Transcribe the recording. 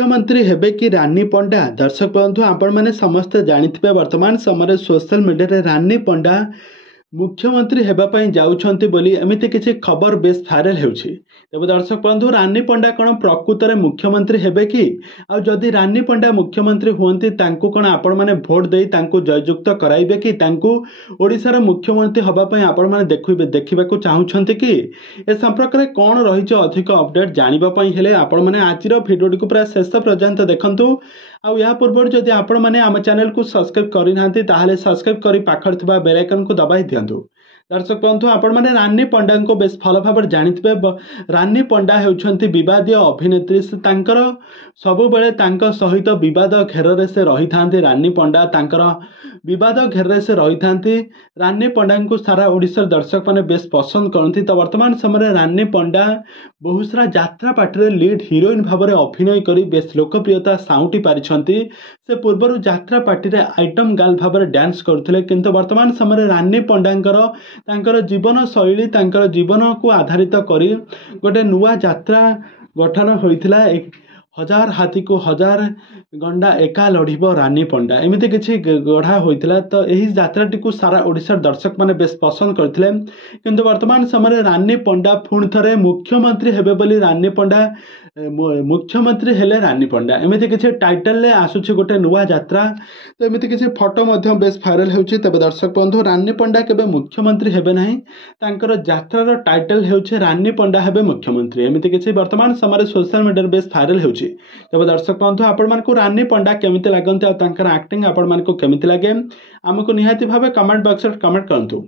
मुख्यमंत्री हेबे कि रानी पंडा दर्शक बंधु आपण मैंने समस्ते जानिथिबे वर्तमान समय सोशल मीडिया रे रानी पंडा मुख्यमंत्री हेबापी जाउछंती बोली एमिति किछि खबर बेस भाइराल हेउछि। तेबे दर्शक बंधु रानी पंडा कौन प्रकृत में मुख्यमंत्री हेबे कि आ जदि रानी पंडा मुख्यमंत्री हुअन्ति तांकु कौन आपण माने भोट देई तांकु जययुक्त कराइबे कि तांकु ओडिशार मुख्यमंत्री हबापई आपण माने देखिबाकू चाहुछंती कि ए संपर्क में कौन रही अधिक अपडेट जानिबापई हेले आपण माने आजिर भिडियोटी को पूरा शेष पर्यंत देखंतु। आउ या पूर्व जदि आपण माने आम चैनल को सब्सक्राइब करि नाहंती ताहाले सब्सक्राइब करी पाखर थिबा बेल आइकन को दबाई दियंतु। दर्शक बंधु आपण माने रानी पंडा को बेस भल भाव जानिथिबे। रानी पंडा हेउछंती विवादीय अभिनेत्री। से तांकर सबु बेले तांकर सहित विवाद घेर से रही थांती। रानी पंडा तांकर विवाद घेर से रही थांती। रानी पंडा को सारा ओडिशार दर्शक माने बेस पसंद करती। तो वर्तमान समय रानी पंडा बहुत सारा यात्रा पार्टी रे लीड हीरोइन भाव में अभिनय करी बेस लोकप्रियता साउंटी पारिछंती। से पूर्व यात्रा पार्टी रे आइटम गर्ल भाव में डांस करथिले, किंतु वर्तमान समय रानी पंडांकर तांकर जीवन शैली तांकर जीवन को आधारित करी गोटे नुआ यात्रा गठन होइथिला। 1000 हाथी को 1000 गंडा एका लड़ब रानी पंडा एमती किसी गढ़ा होता। तो यही यात्राटी को सारा ओडिशार दर्शक माने बेस पसंद करथिले, किंतु वर्तमान समय रानी पंडा पुणी थे मुख्यमंत्री हेबे बोली रानी पंडा मुख्यमंत्री हेले रानी पंडा एमती किसी टाइटल ले आसुछि गोटे नुआ यात्रा। तो एमती किसी फोटो मध्य बेस भाइराल होछि। तबे दर्शक बंधु रानी पंडा केबे मुख्यमंत्री हेबे नाही, तांकर यात्रार टाइटल हेउछि रानी पंडा हेबे मुख्यमंत्री एमती किसी वर्तमान समय सोशल मीडिया बेस भाइराल होछि। तबे दर्शक बंधु आपण मानकु रानी पंडा केमिति लागंती आ तांकर एक्टिंग आपण मानकु केमिति लागे आमको निहाती भाबे कमेंट बॉक्स रे कमेंट करंतु।